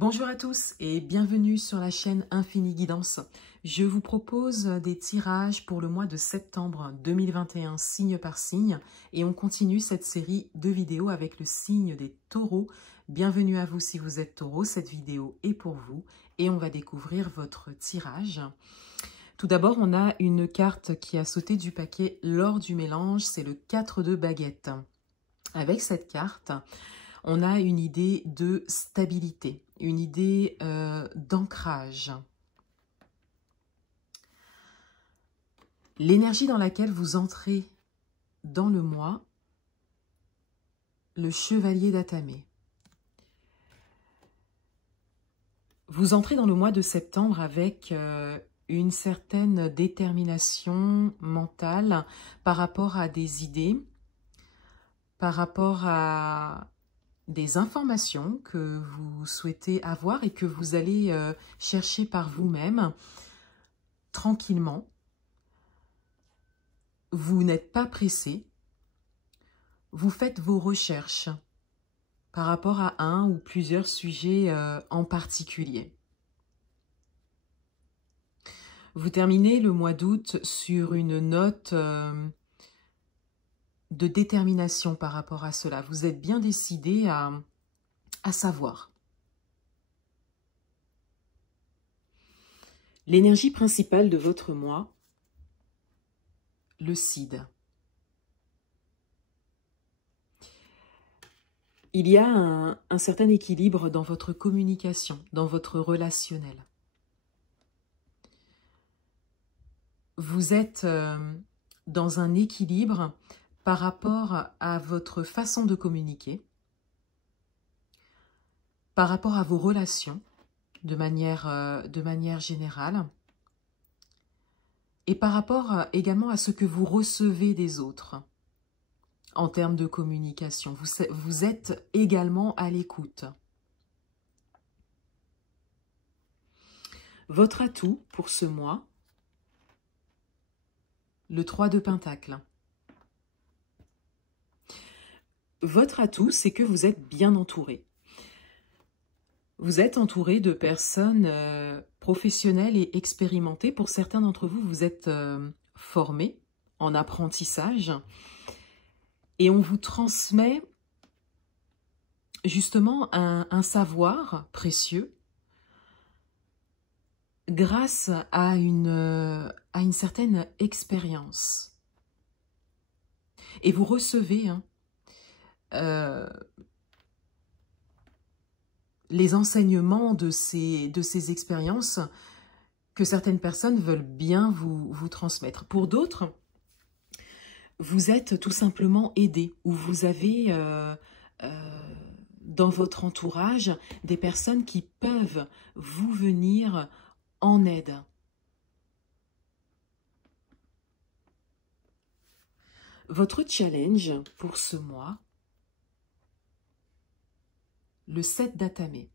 Bonjour à tous et bienvenue sur la chaîne Infini Guidance. Je vous propose des tirages pour le mois de septembre 2021, signe par signe, et on continue cette série de vidéos avec le signe des taureaux. Bienvenue à vous si vous êtes taureau, cette vidéo est pour vous et on va découvrir votre tirage. Tout d'abord, on a une carte qui a sauté du paquet lors du mélange, c'est le 4 de baguette. Avec cette carte, on a une idée de stabilité, une idée d'ancrage. L'énergie dans laquelle vous entrez dans le mois, le chevalier d'Atamé. Vous entrez dans le mois de septembre avec une certaine détermination mentale par rapport à des idées, par rapport à des informations que vous souhaitez avoir et que vous allez chercher par vous-même, tranquillement. Vous n'êtes pas pressé. Vous faites vos recherches par rapport à un ou plusieurs sujets en particulier. Vous terminez le mois d'août sur une note de détermination par rapport à cela. Vous êtes bien décidé à savoir. L'énergie principale de votre mois, le Cid. Il y a un certain équilibre dans votre communication, dans votre relationnel. Vous êtes dans un équilibre par rapport à votre façon de communiquer, par rapport à vos relations de manière générale, et par rapport également à ce que vous recevez des autres en termes de communication. Vous êtes également à l'écoute. Votre atout pour ce mois, le 3 de Pentacle. Votre atout, c'est que vous êtes bien entouré. Vous êtes entouré de personnes professionnelles et expérimentées. Pour certains d'entre vous, vous êtes formés en apprentissage. Et on vous transmet justement un savoir précieux grâce à une certaine expérience. Et vous recevez les enseignements de ces expériences que certaines personnes veulent bien vous transmettre. Pour d'autres, vous êtes tout simplement aidé, ou vous avez dans votre entourage des personnes qui peuvent vous venir en aide. Votre challenge pour ce mois, le 7 d'Atamé.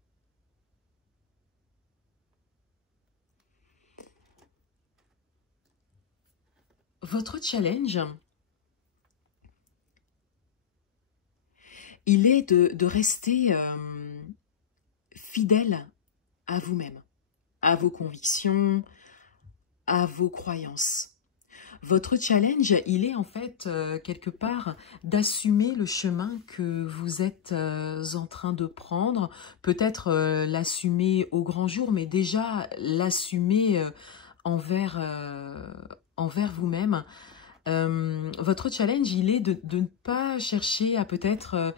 Votre challenge, il est de rester fidèle à vous-même, à vos convictions, à vos croyances. Votre challenge, il est en fait quelque part d'assumer le chemin que vous êtes en train de prendre, peut-être l'assumer au grand jour, mais déjà l'assumer envers vous-même. Votre challenge, il est de ne pas chercher à peut-être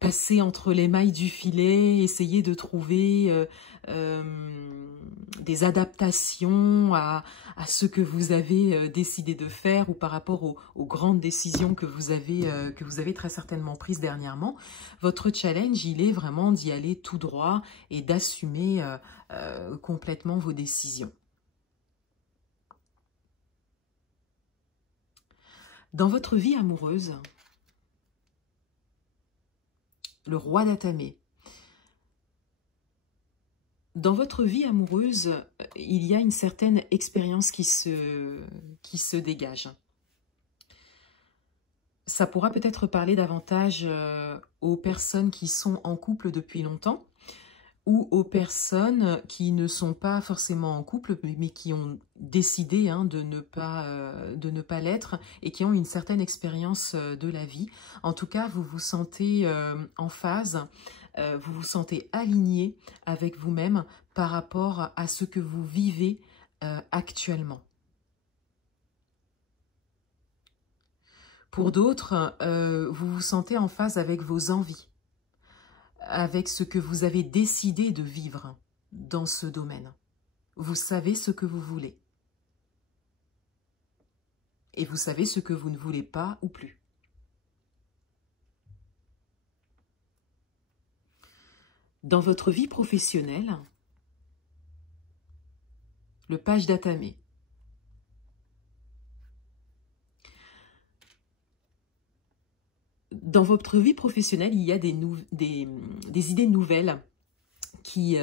passer entre les mailles du filet, essayer de trouver des adaptations à ce que vous avez décidé de faire ou par rapport aux grandes décisions que vous avez très certainement prises dernièrement. Votre challenge, il est vraiment d'y aller tout droit et d'assumer complètement vos décisions. Dans votre vie amoureuse, le roi d'Atamé. Dans votre vie amoureuse, il y a une certaine expérience qui se dégage. Ça pourra peut-être parler davantage aux personnes qui sont en couple depuis longtemps ou aux personnes qui ne sont pas forcément en couple, mais qui ont décidé de ne pas l'être et qui ont une certaine expérience de la vie. En tout cas, vous vous sentez en phase, vous vous sentez aligné avec vous-même par rapport à ce que vous vivez actuellement. Pour d'autres, vous vous sentez en phase avec vos envies, avec ce que vous avez décidé de vivre dans ce domaine. Vous savez ce que vous voulez. Et vous savez ce que vous ne voulez pas ou plus. Dans votre vie professionnelle, le page d'Atamé. Dans votre vie professionnelle, il y a des idées nouvelles qui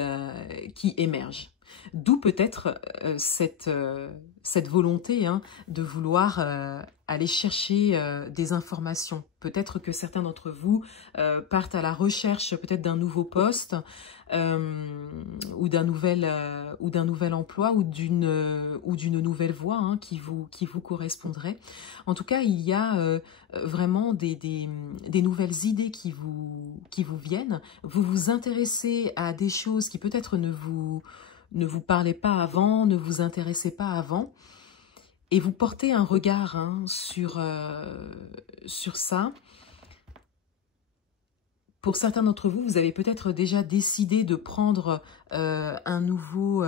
émergent. D'où peut-être cette volonté de vouloir aller chercher des informations. Peut-être que certains d'entre vous partent à la recherche peut-être d'un nouveau poste ou d'un nouvel emploi ou d'une nouvelle voie qui vous correspondrait. En tout cas, il y a vraiment des nouvelles idées qui vous viennent. Vous vous intéressez à des choses qui peut-être ne vous parlaient pas avant, ne vous intéressaient pas avant, et vous portez un regard sur ça. Pour certains d'entre vous, vous avez peut-être déjà décidé de prendre un nouveau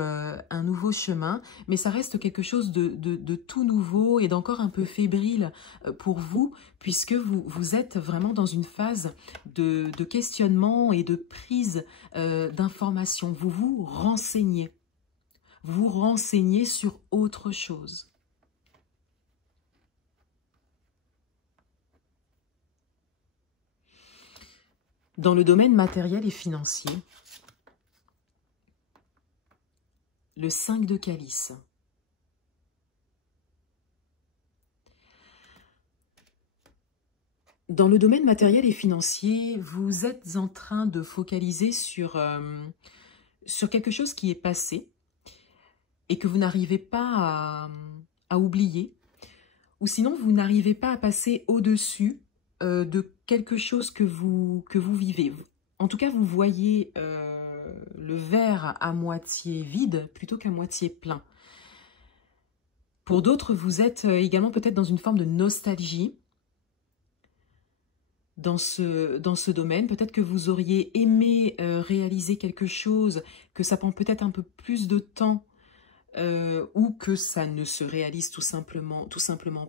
chemin, mais ça reste quelque chose de tout nouveau et d'encore un peu fébrile pour vous, puisque vous êtes vraiment dans une phase de questionnement et de prise d'informations. Vous vous renseignez. Vous renseignez sur autre chose. Dans le domaine matériel et financier, le 5 de calice. Dans le domaine matériel et financier, vous êtes en train de focaliser sur quelque chose qui est passé et que vous n'arrivez pas à oublier, ou sinon vous n'arrivez pas à passer au-dessus de quelque chose que vous vivez. En tout cas, vous voyez le verre à moitié vide plutôt qu'à moitié plein. Pour d'autres, vous êtes également peut-être dans une forme de nostalgie dans ce domaine. Peut-être que vous auriez aimé réaliser quelque chose, que ça prend peut-être un peu plus de temps, ou que ça ne se réalise tout simplement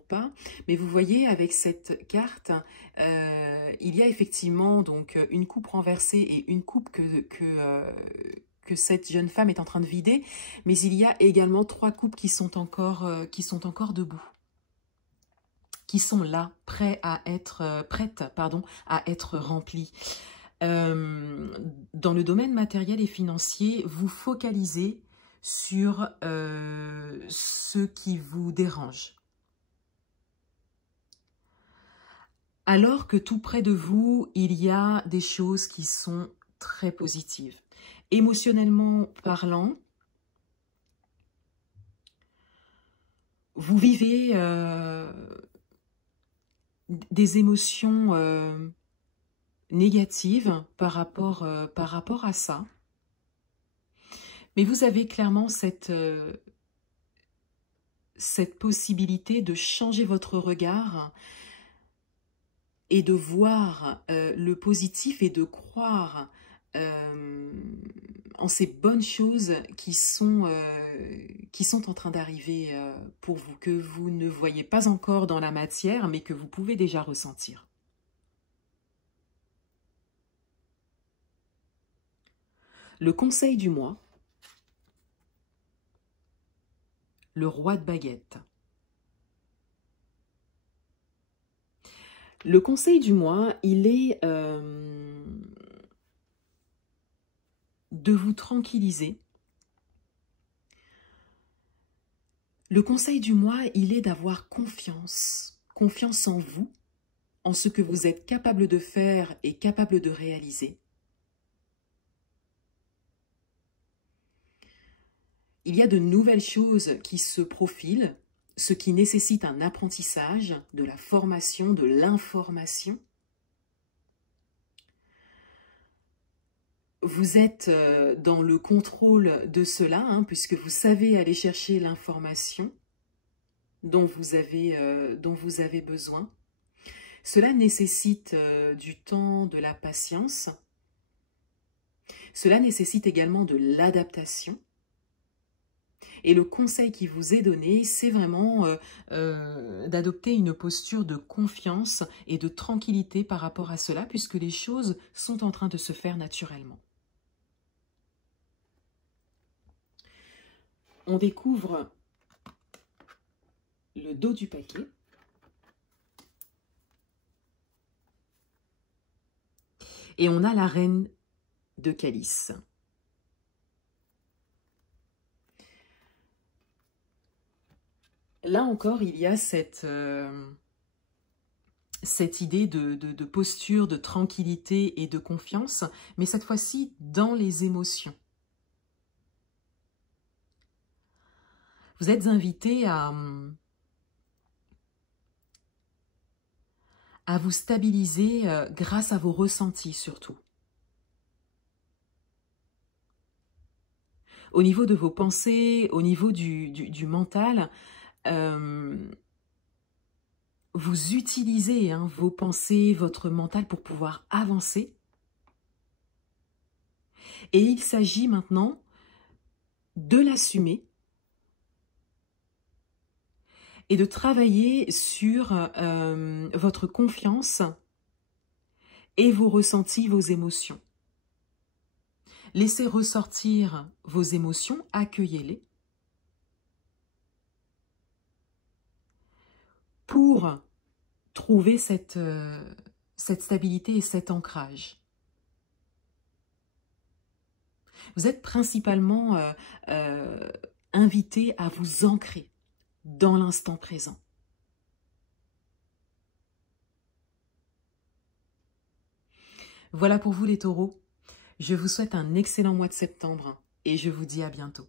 pas. Mais vous voyez, avec cette carte, il y a effectivement donc une coupe renversée et une coupe que cette jeune femme est en train de vider, mais il y a également 3 coupes qui sont encore debout, qui sont là, prêtes à être remplies. Dans le domaine matériel et financier, vous focalisez sur ce qui vous dérange. Alors que tout près de vous, il y a des choses qui sont très positives. Émotionnellement parlant, vous vivez des émotions négatives par rapport à ça. Mais vous avez clairement cette possibilité de changer votre regard et de voir le positif et de croire en ces bonnes choses qui sont en train d'arriver pour vous, que vous ne voyez pas encore dans la matière, mais que vous pouvez déjà ressentir. Le conseil du mois. Le roi de baguette. Le conseil du mois, il est de vous tranquilliser. Le conseil du mois, il est d'avoir confiance en vous en ce que vous êtes capable de faire et capable de réaliser. Il y a de nouvelles choses qui se profilent, ce qui nécessite un apprentissage, de la formation, de l'information. Vous êtes dans le contrôle de cela, hein, puisque vous savez aller chercher l'information dont vous avez besoin. Cela nécessite du temps, de la patience. Cela nécessite également de l'adaptation. Et le conseil qui vous est donné, c'est vraiment d'adopter une posture de confiance et de tranquillité par rapport à cela, puisque les choses sont en train de se faire naturellement. On découvre le dos du paquet. Et on a la reine de calice. Là encore, il y a cette idée de posture, de tranquillité et de confiance, mais cette fois-ci dans les émotions. Vous êtes invité à vous stabiliser grâce à vos ressentis surtout. Au niveau de vos pensées, au niveau du mental, vous utilisez vos pensées, votre mental pour pouvoir avancer. Et il s'agit maintenant de l'assumer et de travailler sur votre confiance et vos ressentis, vos émotions. Laissez ressortir vos émotions, accueillez-les, pour trouver cette stabilité et cet ancrage. Vous êtes principalement invité à vous ancrer dans l'instant présent. Voilà pour vous les taureaux. Je vous souhaite un excellent mois de septembre et je vous dis à bientôt.